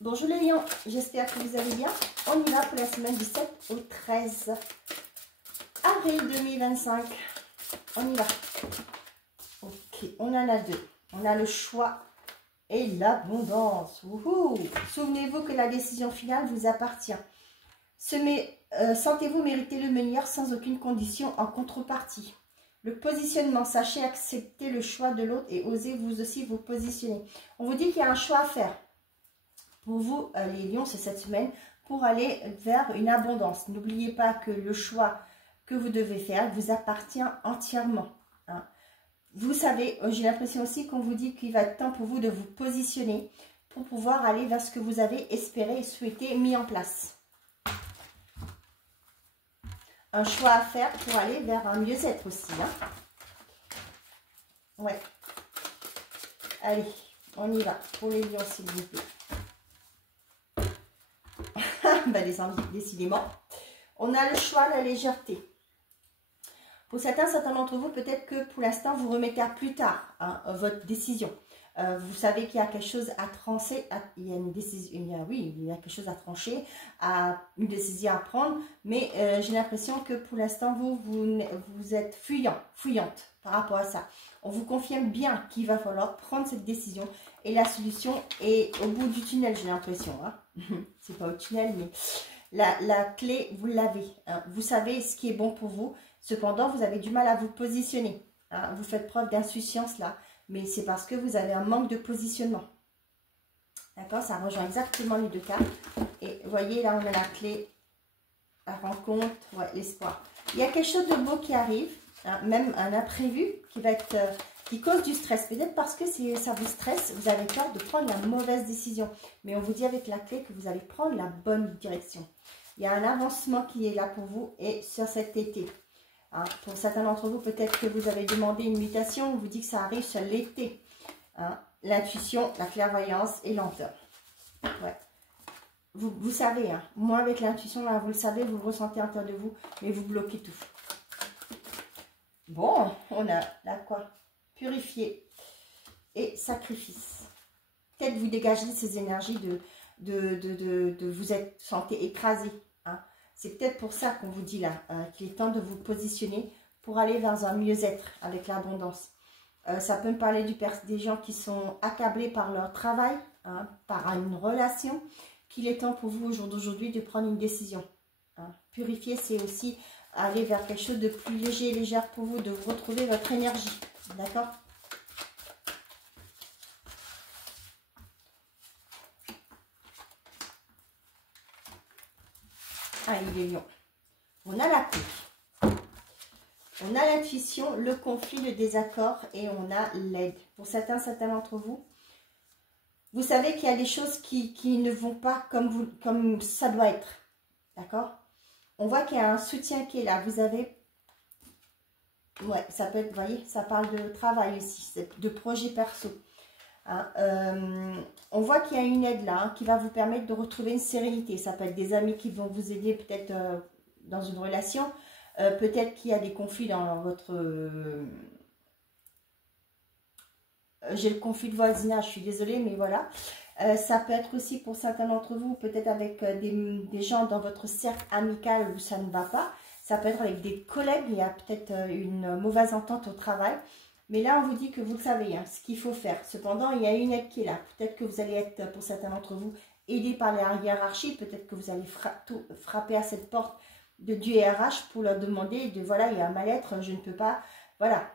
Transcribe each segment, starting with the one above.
Bonjour les lions, j'espère que vous allez bien. On y va pour la semaine du 7 au 13 avril 2025. On y va. Ok, on en a deux. On a le choix et l'abondance. Souvenez-vous que la décision finale vous appartient. Sentez-vous mériter le meilleur sans aucune condition en contrepartie. Le positionnement, sachez accepter le choix de l'autre et osez vous aussi vous positionner. On vous dit qu'il y a un choix à faire. Pour vous, les lions, c'est cette semaine pour aller vers une abondance. N'oubliez pas que le choix que vous devez faire vous appartient entièrement. Hein. Vous savez, j'ai l'impression aussi qu'on vous dit qu'il va être temps pour vous de vous positionner pour pouvoir aller vers ce que vous avez espéré et souhaité, mis en place. Un choix à faire pour aller vers un mieux-être aussi. Hein. Ouais. Allez, on y va pour les lions, s'il vous plaît. Ben, les envies, décidément. On a le choix, la légèreté. Pour certains d'entre vous, peut-être que pour l'instant, vous remettez à plus tard hein, votre décision. Vous savez qu'il y a quelque chose à trancher, il y a une décision, il y a quelque chose à trancher, une décision à prendre, mais j'ai l'impression que pour l'instant, vous êtes fuyante par rapport à ça. On vous confirme bien qu'il va falloir prendre cette décision et la solution est au bout du tunnel, j'ai l'impression. Hein. C'est pas au tunnel, mais la clé, vous l'avez. Hein. Vous savez ce qui est bon pour vous. Cependant, vous avez du mal à vous positionner. Hein. Vous faites preuve d'insouciance là, mais c'est parce que vous avez un manque de positionnement. D'accord? Ça rejoint exactement les deux cas. Et vous voyez, là, on a la clé, la rencontre, ouais, l'espoir. Il y a quelque chose de beau qui arrive, hein, même un imprévu qui va être... qui cause du stress. Peut-être parce que ça vous stresse, vous avez peur de prendre la mauvaise décision. Mais on vous dit avec la clé que vous allez prendre la bonne direction. Il y a un avancement qui est là pour vous et sur cet été. Hein, pour certains d'entre vous, peut-être que vous avez demandé une mutation, on vous dit que ça arrive sur l'été. Hein, l'intuition, la clairvoyance et lenteur. Ouais. Vous savez, hein, moi avec l'intuition, vous le savez, vous le ressentez en l'intérieur de vous, mais vous bloquez tout. Bon, on a là quoi? Purifier et sacrifice. Peut-être vous dégagez ces énergies de vous être senti écrasé. Hein. C'est peut-être pour ça qu'on vous dit là qu'il est temps de vous positionner pour aller vers un mieux-être avec l'abondance. Ça peut me parler des gens qui sont accablés par leur travail, hein, par une relation, qu'il est temps pour vous au jour d'aujourd'hui de prendre une décision. Hein. Purifier, c'est aussi aller vers quelque chose de plus léger et légère pour vous, de vous retrouver votre énergie. D'accord? Allez les lions. On a la coupe. On a l'intuition, le conflit, le désaccord et on a l'aide. Pour certains d'entre vous, vous savez qu'il y a des choses qui ne vont pas comme ça doit être. D'accord? On voit qu'il y a un soutien qui est là. Vous avez... Ouais, ça peut être, vous voyez, ça parle de travail aussi, de projet perso. Hein, on voit qu'il y a une aide là hein, qui va vous permettre de retrouver une sérénité. Ça peut être des amis qui vont vous aider peut-être dans une relation. Peut-être qu'il y a des conflits dans votre... j'ai le conflit de voisinage, je suis désolée, mais voilà. Ça peut être aussi pour certains d'entre vous, peut-être avec des gens dans votre cercle amical où ça ne va pas. Ça peut être avec des collègues, il y a peut-être une mauvaise entente au travail. Mais là, on vous dit que vous le savez, hein, ce qu'il faut faire. Cependant, il y a une aide qui est là. Peut-être que vous allez être, pour certains d'entre vous, aidé par la hiérarchie. Peut-être que vous allez frapper à cette porte du RH pour leur demander de voilà, il y a un mal-être, je ne peux pas. Voilà.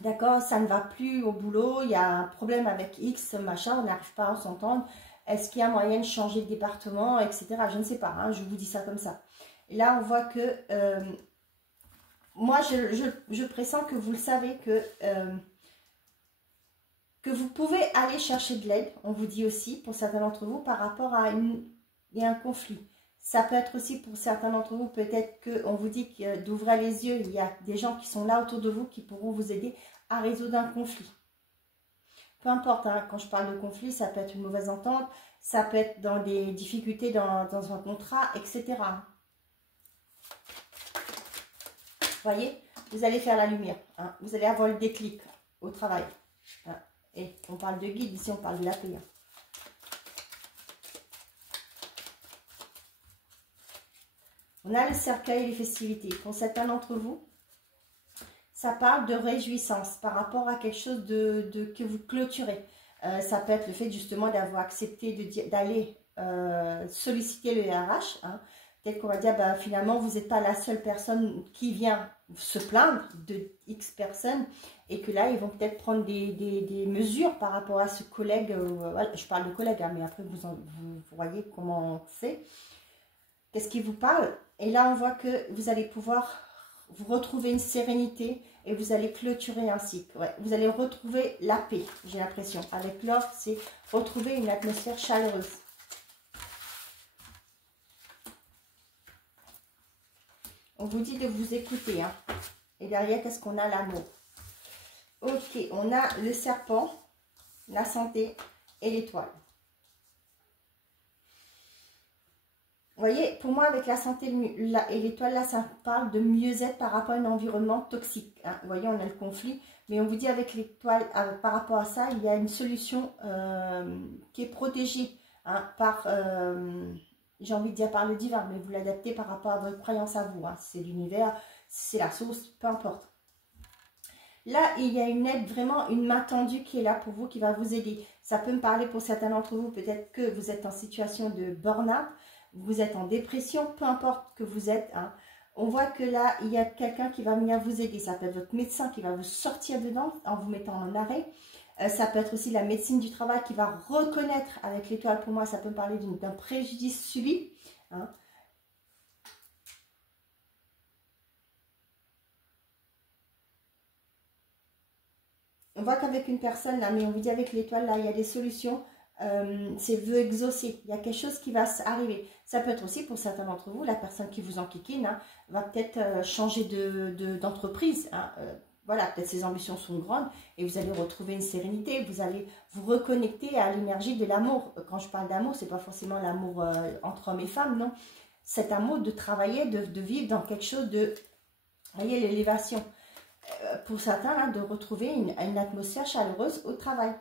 D'accord, ça ne va plus au boulot, il y a un problème avec X, machin, on n'arrive pas à s'entendre. Est-ce qu'il y a moyen de changer de département, etc. Je ne sais pas, hein, je vous dis ça comme ça. Et là, on voit que... moi, je pressens que vous le savez que vous pouvez aller chercher de l'aide. On vous dit aussi, pour certains d'entre vous, par rapport à il y a un conflit. Ça peut être aussi pour certains d'entre vous, peut-être qu'on vous dit d'ouvrir les yeux. Il y a des gens qui sont là autour de vous qui pourront vous aider à résoudre un conflit. Peu importe, hein, quand je parle de conflit, ça peut être une mauvaise entente, ça peut être dans des difficultés dans un contrat, etc. Vous voyez, vous allez faire la lumière. Hein, vous allez avoir le déclic au travail. Hein, et on parle de guide, ici on parle de la paix. Hein. On a le cercueil et les festivités. Pour certains d'entre vous, ça parle de réjouissance par rapport à quelque chose que vous clôturez. Ça peut être le fait justement d'avoir accepté d'aller solliciter le RH. Hein. Peut-être qu'on va dire, ben, finalement, vous n'êtes pas la seule personne qui vient se plaindre de X personnes et que là, ils vont peut-être prendre des mesures par rapport à ce collègue. Je parle de collègue, hein, mais après, vous voyez comment c'est. Qu'est-ce qui vous parle? Et là, on voit que vous allez pouvoir vous retrouver une sérénité et vous allez clôturer un cycle. Ouais, vous allez retrouver la paix, j'ai l'impression. Avec l'or, c'est retrouver une atmosphère chaleureuse. On vous dit de vous écouter. Hein. Et derrière, qu'est-ce qu'on a? L'amour. Ok, on a le serpent, la santé et l'étoile. Vous voyez, pour moi, avec la santé et l'étoile, là, ça parle de mieux-être par rapport à un environnement toxique. Hein. Vous voyez, on a le conflit, mais on vous dit avec l'étoile, par rapport à ça, il y a une solution qui est protégée hein, par, j'ai envie de dire par le divin, mais vous l'adaptez par rapport à votre croyance à vous. Hein. C'est l'univers, c'est la source, peu importe. Là, il y a une aide, vraiment une main tendue qui est là pour vous, qui va vous aider. Ça peut me parler pour certains d'entre vous, peut-être que vous êtes en situation de burn-out, vous êtes en dépression, peu importe que vous êtes. Hein. On voit que là, il y a quelqu'un qui va venir vous aider. Ça peut être votre médecin qui va vous sortir dedans en vous mettant en arrêt. Ça peut être aussi la médecine du travail qui va reconnaître avec l'étoile. Pour moi, ça peut me parler d'un préjudice subi. Hein. On voit qu'avec une personne, là, mais on vous dit avec l'étoile, là, il y a des solutions. C'est vœu exaucé. Il y a quelque chose qui va arriver. Ça peut être aussi pour certains d'entre vous, la personne qui vous enquiquine hein, va peut-être changer d'entreprise. Hein, voilà, peut-être ses ambitions sont grandes et vous allez retrouver une sérénité. Vous allez vous reconnecter à l'énergie de l'amour. Quand je parle d'amour, c'est pas forcément l'amour entre hommes et femmes, non. Cet amour de travailler, de vivre dans quelque chose de, vous voyez, l'élévation. Pour certains, là, de retrouver une atmosphère chaleureuse au travail.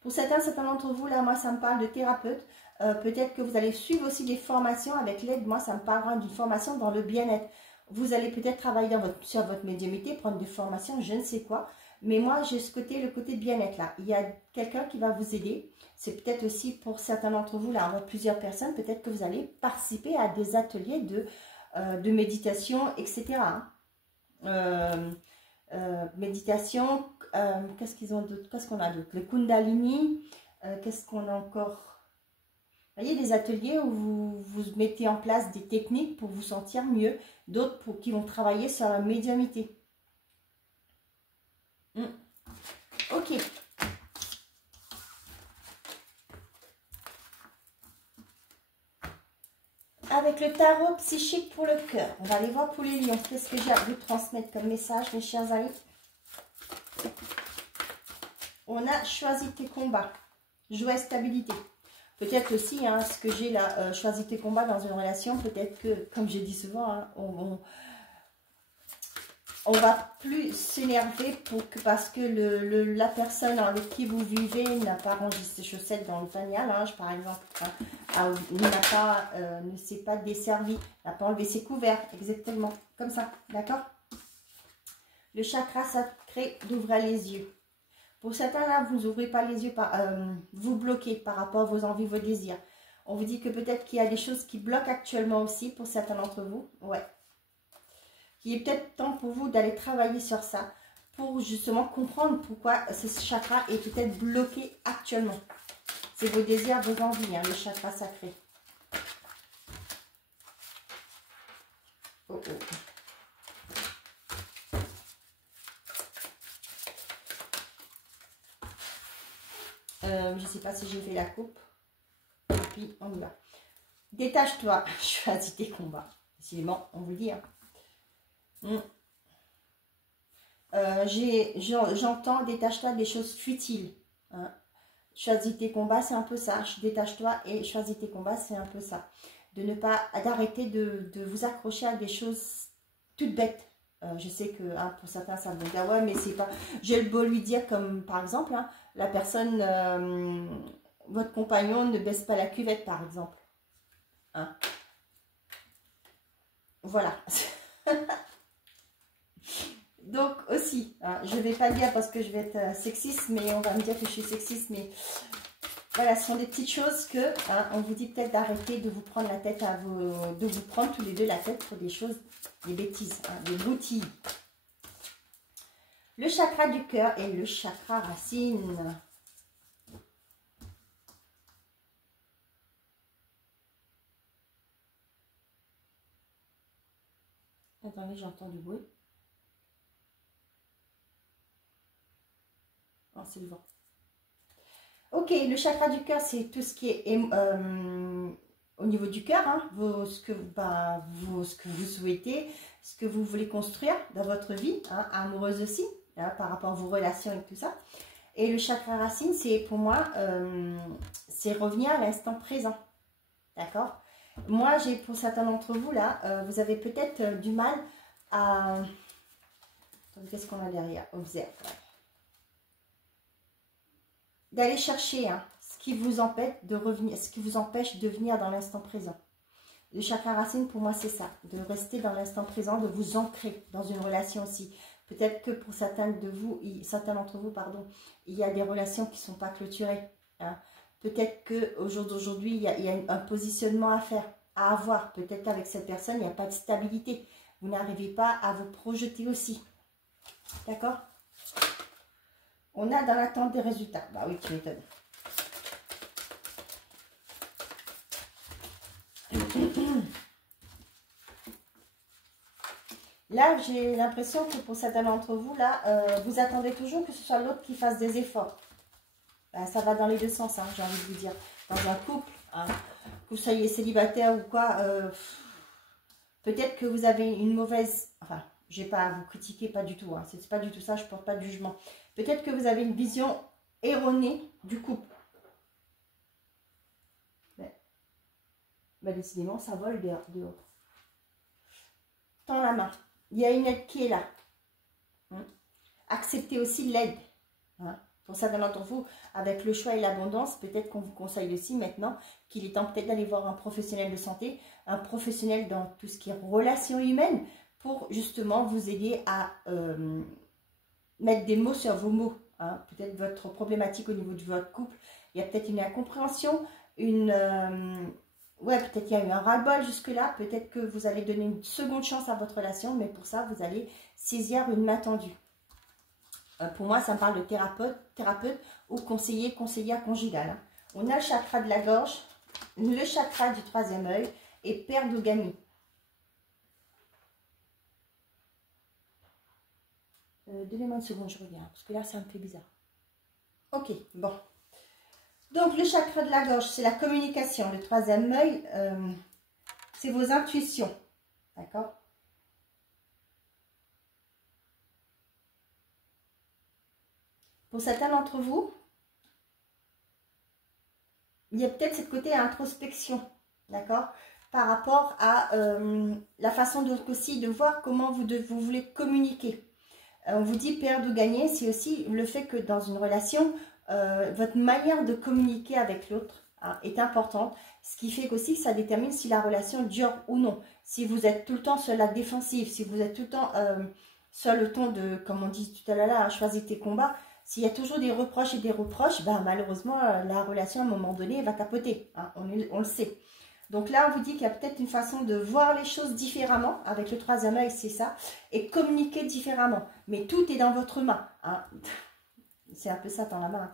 Pour certains d'entre vous, là, moi, ça me parle de thérapeute. Peut-être que vous allez suivre aussi des formations avec l'aide. Moi, ça me parlera d'une formation dans le bien-être. Vous allez peut-être travailler sur votre médiumnité, prendre des formations, je ne sais quoi. Mais moi, j'ai le côté bien-être là. Il y a quelqu'un qui va vous aider. C'est peut-être aussi pour certains d'entre vous, là, plusieurs personnes, peut-être que vous allez participer à des ateliers de méditation, etc. Méditation, qu'est-ce qu'on a d'autre? Le Kundalini, qu'est-ce qu'on a encore? Vous voyez, des ateliers où vous mettez en place des techniques pour vous sentir mieux, d'autres qui vont travailler sur la médiumnité. Ok. Avec le tarot psychique pour le cœur, on va aller voir pour les lions. Qu'est-ce que j'ai à vous transmettre comme message, mes chers amis? On a choisi tes combats, joie et stabilité. Peut-être aussi, hein, ce que j'ai là, choisi tes combats dans une relation, peut-être que, comme je dis souvent, hein, on va plus s'énerver parce que la personne avec qui vous vivez n'a pas rangé ses chaussettes dans le panier à linge, par exemple. Hein, ne s'est pas desservi, n'a pas enlevé ses couverts, exactement, comme ça, d'accord? Le chakra sacré d'ouvrir les yeux. Pour certains, là, vous n'ouvrez pas les yeux, vous bloquez par rapport à vos envies, vos désirs. On vous dit que peut-être qu'il y a des choses qui bloquent actuellement aussi pour certains d'entre vous. Ouais. Il est peut-être temps pour vous d'aller travailler sur ça pour justement comprendre pourquoi ce chakra est peut-être bloqué actuellement. C'est vos désirs, vos envies, hein, le chakra sacré. Oh, oh. Je ne sais pas si j'ai fait la coupe. Et puis, on y va. Détache-toi. Choisis tes combats. Décidément, on vous le dit. Hein. J'entends détache-toi des choses futiles. Hein. Choisis tes combats, c'est un peu ça. Détache-toi et choisis tes combats, c'est un peu ça. D'arrêter de vous accrocher à des choses toutes bêtes. Je sais que hein, pour certains, ça me dit ah ouais, mais c'est pas. J'ai le beau lui dire, comme par exemple, hein, la personne votre compagnon ne baisse pas la cuvette, par exemple. Hein? Voilà. Donc aussi, hein, je ne vais pas le dire parce que je vais être sexiste, mais on va me dire que je suis sexiste, mais voilà, ce sont des petites choses que on vous dit peut-être d'arrêter de vous prendre la tête de vous prendre tous les deux la tête pour des choses, des bêtises, des broutilles. Le chakra du cœur et le chakra racine. Attendez, j'entends du bruit. Oh, c'est le vent. Ok, le chakra du cœur, c'est tout ce qui est au niveau du cœur, hein, ce que vous souhaitez, ce que vous voulez construire dans votre vie, hein, amoureuse aussi, hein, par rapport à vos relations et tout ça. Et le chakra racine, c'est pour moi, c'est revenir à l'instant présent. D'accord? Moi, pour certains d'entre vous, là, vous avez peut-être du mal à... Qu'est-ce qu'on a derrière? Observe. D'aller chercher ce qui vous empêche de revenir, ce qui vous empêche de venir dans l'instant présent. Le chakra racine, pour moi, c'est ça. De rester dans l'instant présent, de vous ancrer dans une relation aussi. Peut-être que pour certains d'entre vous, pardon, il y a des relations qui ne sont pas clôturées. Hein. Peut-être qu'au jour d'aujourd'hui, il y a un positionnement à faire, à avoir. Peut-être qu'avec cette personne, il n'y a pas de stabilité. Vous n'arrivez pas à vous projeter aussi. D'accord? On a dans l'attente des résultats. Bah oui, tu m'étonnes. Là, j'ai l'impression que pour certains d'entre vous, là, vous attendez toujours que ce soit l'autre qui fasse des efforts. Ben, ça va dans les deux sens, hein, j'ai envie de vous dire. Dans un couple, hein, que vous soyez célibataire ou quoi, peut-être que vous avez une mauvaise... Enfin, je n'ai pas à vous critiquer, pas du tout. Hein, c'est pas du tout ça, je ne porte pas de jugement. Peut-être que vous avez une vision erronée du couple. Mais décidément, ça vole dehors. Tends la main. Il y a une aide qui est là. Hein. Acceptez aussi l'aide. Hein. Pour certains d'entre vous, avec le choix et l'abondance, peut-être qu'on vous conseille aussi maintenant qu'il est temps peut-être d'aller voir un professionnel de santé, un professionnel dans tout ce qui est relations humaines, pour justement vous aider à mettre des mots sur vos mots. Hein. Peut-être votre problématique au niveau de votre couple, il y a peut-être une incompréhension, ouais, peut-être qu'il y a eu un ras-le-bol jusque-là, peut-être que vous allez donner une seconde chance à votre relation, mais pour ça, vous allez saisir une main tendue. Pour moi, ça me parle de thérapeute ou conseillère conjugale. Hein. On a le chakra de la gorge, le chakra du troisième œil et Père d'Ogami. Donnez-moi une seconde, je reviens, parce que là, ça me fait bizarre. Ok, bon. Donc, le chakra de la gorge, c'est la communication. Le troisième œil, c'est vos intuitions. D'accord? Pour certains d'entre vous, il y a peut-être ce côté introspection. D'accord? Par rapport à la façon aussi de voir comment vous voulez communiquer. On vous dit perdre ou gagner, c'est aussi le fait que dans une relation, votre manière de communiquer avec l'autre est importante. Ce qui fait qu'aussi ça détermine si la relation dure ou non. Si vous êtes tout le temps sur la défensive, si vous êtes tout le temps sur le ton de, comme on dit tout à l'heure, choisis tes combats. S'il y a toujours des reproches et des reproches, ben, malheureusement, la relation à un moment donné va capoter. Hein, on le sait. Donc là, on vous dit qu'il y a peut-être une façon de voir les choses différemment. Avec le troisième œil, c'est ça. Et communiquer différemment. Mais tout est dans votre main. Hein. C'est un peu ça dans la main.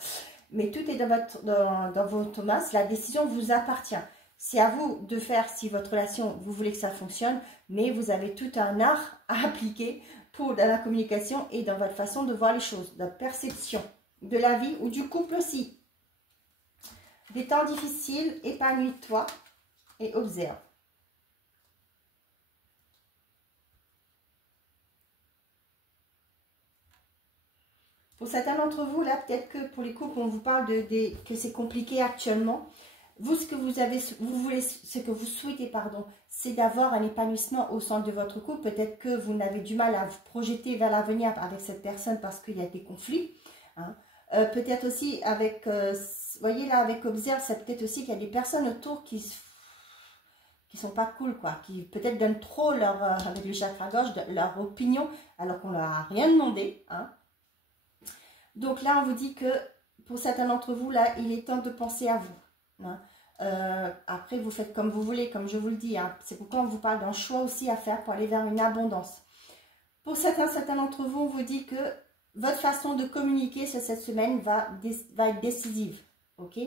Mais tout est dans votre main. La décision vous appartient. C'est à vous de faire si votre relation, vous voulez que ça fonctionne. Mais vous avez tout un art à appliquer dans la communication et dans votre façon de voir les choses. De la perception de la vie ou du couple aussi. Des temps difficiles, épanouis-toi. Et observe. Pour certains d'entre vous, là, peut-être que pour les couples, on vous parle que c'est compliqué actuellement. Vous, ce que vous souhaitez, pardon, c'est d'avoir un épanouissement au sein de votre couple. Peut-être que vous n'avez du mal à vous projeter vers l'avenir avec cette personne parce qu'il y a des conflits. Hein. Peut-être aussi avec voyez là, avec Observe, c'est peut-être aussi qu'il y a des personnes autour qui sont pas cool, quoi. Qui peut-être donnent trop leur, avec le chakra gauche, leur opinion, alors qu'on leur a rien demandé. Hein. Donc là, on vous dit que pour certains d'entre vous, là, il est temps de penser à vous. Hein. Après, vous faites comme vous voulez, comme je vous le dis. Hein. C'est pourquoi on vous parle d'un choix aussi à faire pour aller vers une abondance. Pour certains d'entre vous, on vous dit que votre façon de communiquer sur cette semaine va être décisive. Ok?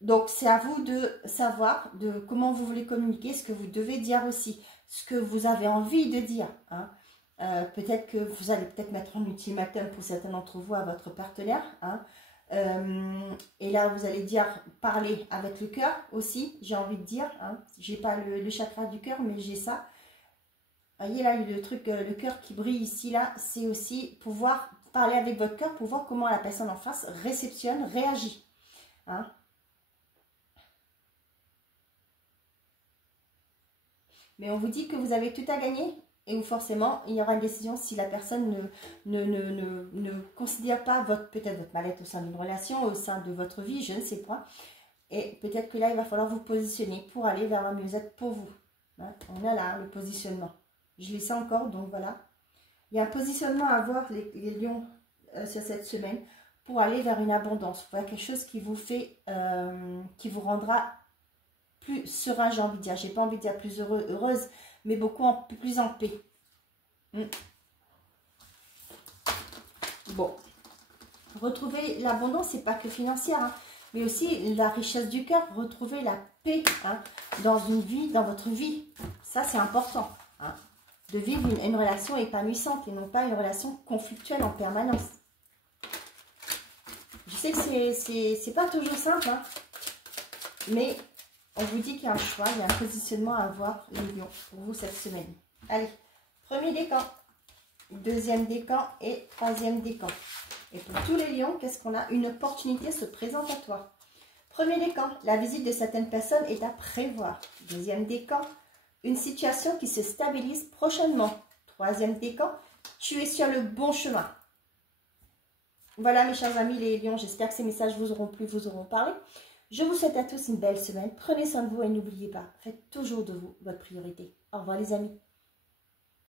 Donc, c'est à vous de savoir de comment vous voulez communiquer, ce que vous devez dire aussi, ce que vous avez envie de dire. Hein. Peut-être que vous allez peut-être mettre un ultimatum pour certains d'entre vous à votre partenaire. Hein. Et là, vous allez dire, parler avec le cœur aussi, j'ai envie de dire. Hein. Je n'ai pas le chakra du cœur, mais j'ai ça. Vous voyez là, le truc, le cœur qui brille ici, là, c'est aussi pouvoir parler avec votre cœur pour voir comment la personne en face réceptionne, réagit. Hein. Mais on vous dit que vous avez tout à gagner et où forcément, il y aura une décision si la personne ne considère pas peut-être votre mal-être au sein d'une relation, au sein de votre vie, je ne sais pas. Et peut-être que là, il va falloir vous positionner pour aller vers un mieux-être pour vous. Hein. On a là le positionnement. Je lis ça encore, donc voilà. Il y a un positionnement à avoir, les lions, sur cette semaine, pour aller vers une abondance. Voilà quelque chose qui vous fait, qui vous rendra plus serein, j'ai envie de dire. J'ai pas envie de dire plus heureuse, mais plus en paix. Bon. Retrouver l'abondance, c'est pas que financière, hein, mais aussi la richesse du cœur. Retrouver la paix hein, dans une vie, dans votre vie. Ça, c'est important. Hein. De vivre une relation épanouissante et non pas une relation conflictuelle en permanence. Je sais que c'est pas toujours simple, hein, mais on vous dit qu'il y a un choix, il y a un positionnement à avoir, les lions, pour vous cette semaine. Allez, premier décan, deuxième décan et troisième décan. Et pour tous les lions, qu'est-ce qu'on a? Une opportunité se présente à toi. Premier décan, la visite de certaines personnes est à prévoir. Deuxième décan, une situation qui se stabilise prochainement. Troisième décan, tu es sur le bon chemin. Voilà mes chers amis les lions, j'espère que ces messages vous auront plu, vous auront parlé. Je vous souhaite à tous une belle semaine. Prenez soin de vous et n'oubliez pas, faites toujours de vous votre priorité. Au revoir les amis.